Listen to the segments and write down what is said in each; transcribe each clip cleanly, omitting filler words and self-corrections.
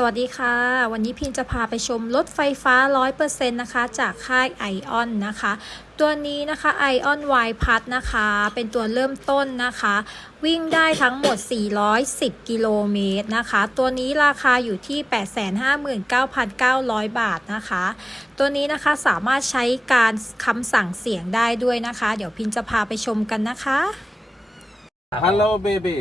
สวัสดีค่ะวันนี้พิมจะพาไปชมรถไฟฟ้า 100% นะคะจากค่ายไอออนนะคะตัวนี้นะคะไอออนวายพัทนะคะเป็นตัวเริ่มต้นนะคะวิ่งได้ทั้งหมด410กิโลเมตรนะคะตัวนี้ราคาอยู่ที่ 859,900 บาทนะคะตัวนี้นะคะสามารถใช้การคำสั่งเสียงได้ด้วยนะคะเดี๋ยวพิมจะพาไปชมกันนะคะ Hello baby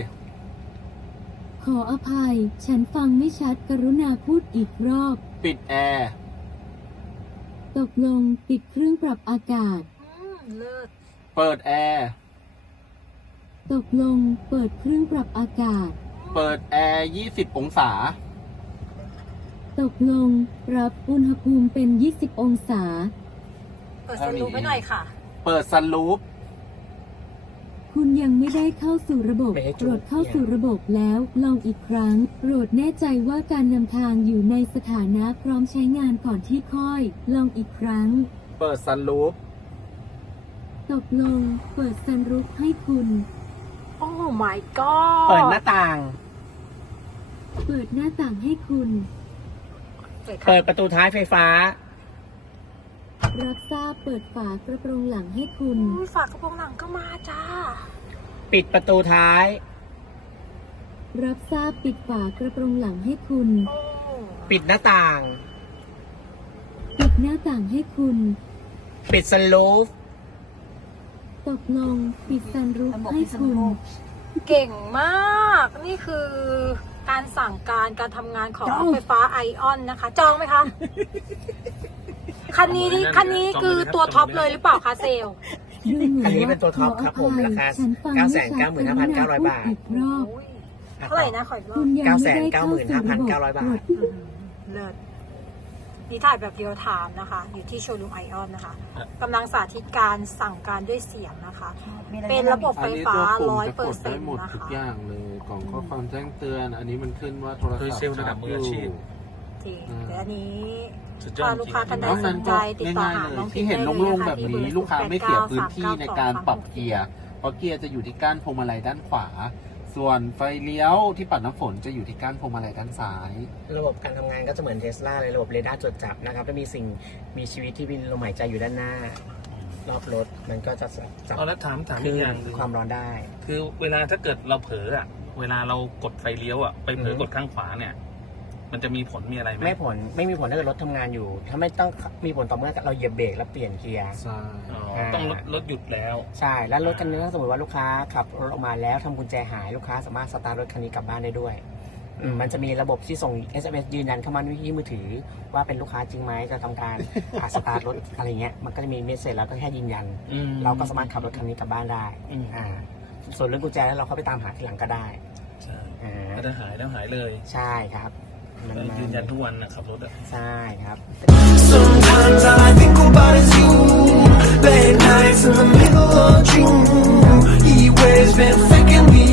ขออภัยฉันฟังไม่ชัดกรุณาพูดอีกรอบ ปิดแอร์ ตกลงปิดเครื่องปรับอากาศ เลิศ เปิดแอร์ ตกลงเปิดเครื่องปรับอากาศ เปิดแอร์20องศา ตกลงปรับอุณหภูมิเป็น20องศา เปิดสรุปไปหน่อยค่ะ เปิดซันรูฟ คุณยังไม่ได้เข้าสู่ระบบโปรดเข้าสู่ระบบแล้วลองอีกครั้งโปรดแน่ใจว่าการนำทางอยู่ในสถานะพร้อมใช้งานก่อนที่ค่อยลองอีกครั้ง เปิดซันรูฟ ตกลงเปิดซันรูฟให้คุณ โอ้ my god เปิดหน้าต่าง เปิดหน้าต่างให้คุณ เปิดประตูท้ายไฟฟ้า รับทราบเปิดฝากระโปรงหลังให้คุณ ฝากระโปรงหลังก็มาจ้า ปิดประตูท้าย รับทราบปิดฝากระโปรงหลังให้คุณ ปิดหน้าต่าง ปิดหน้าต่างให้คุณ ปิดสลูฟ ตกลงปิดซันรูฟให้คุณ เก่งมาก นี่คือการสั่งการทำงานของรถไฟฟ้าไอออนนะคะ จองไหมคะ คันนี้คือตัวท็อปเลยหรือเปล่าคะเซลล์ อันนี้เป็นตัวท็อปครับผมราคา 995,900 บาท อีกรอบ เท่าไหร่นะขออีกรอ คุ บ ณยังไม่ได้เข้าสู่ระบบ 995,900 บาท เลิศนี่ถ่ายแบบเรียลไทม์นะคะ อยู่ที่โชว์รูมไอออนนะคะกำลังสาธิตการสั่งการด้วยเสียงนะคะ เป็นระบบไฟ อันนี้ ฟ้า ตัวปุ่มจะกดได้หมด 100%นะ ทุก คะ อย่างเลยกล่องข้อความแจ้งเตือน อันนี้มันขึ้นว่าโทรศัพท์ โดยเซลล์ระดับมืออาชีพ จริงแต่อันนี้ สุดยอด ถ้า จ ลู ริ ก ง ค้าท่านใด นอก ส นั้น นใจ ก็ ติดต่อ ง่าย หา ๆเล น้อย ง ที่เห็นโล่งๆแบบนี้ ลูกค้าไม่เสียพื้นที่ในการปรับ 089-392-222 เกียร์เพราะเกียร์จะอยู่ที่ก้านพวงมาลัยด้านขวา ส่วนไฟเลี้ยวที่ปัดน้ำฝนจะอยู่ที่ก้านพวงมาลัยด้านซ้าย ระบบการทำงานก็จะเหมือนเทสลาเลยระบบเรดาร์จดจับนะครับแล้วมีสิ่งมีชีวิตที่มีลมหายใจอยู่ด้านหน้า รอบรถมันก็จะจับ เอาแล้วถาม ค อี ลื่ ก น อย่างหนึง ความร้อนได้ คือเวลาถ้าเกิดเราเผลอเวลาเรากดไฟเลี้ยวไปเผลอกดข้างขวาเนี่ย มันจะมีผลมีอะไรไหม ไม่มีผลถ้าเกิดรถทำงานอยู่ ถ้าไม่ต้องมีผลต่อเมื่อเราเหยียบเบรกแล้วเปลี่ยนเกียร์ ใช่ อ๋อต้องรถหยุดแล้ว ใช่แล้วรถคันนี้ถ้าสมมติว่าลูกค้าขับรถออกมาแล้วทำกุญแจหายลูกค้าสามารถสตาร์ทรถคันนี้กลับบ้านได้ด้วยมันจะมีระบบที่ส่ง SMS ยืนยันเข้ามาที่มือถือว่าเป็นลูกค้าจริงไหมจะทำการสตาร์ทรถอะไรเงี้ยมันก็จะมีเมสเซจแล้วก็แค่ยืนยัน เราก็สามารถขับรถคันนี้กลับบ้านได้ส่วนเรื่องกุญแจแล้วเราเข้าไปตามหาทีหลังก็ได้ ใช่ถ้าหายแล้วหายเลย ใช่ครับ ยืนยันทุกวันขับรถใช่ครับ Sometimes all I think about is you. Late nights in the middle of June. He always been faking me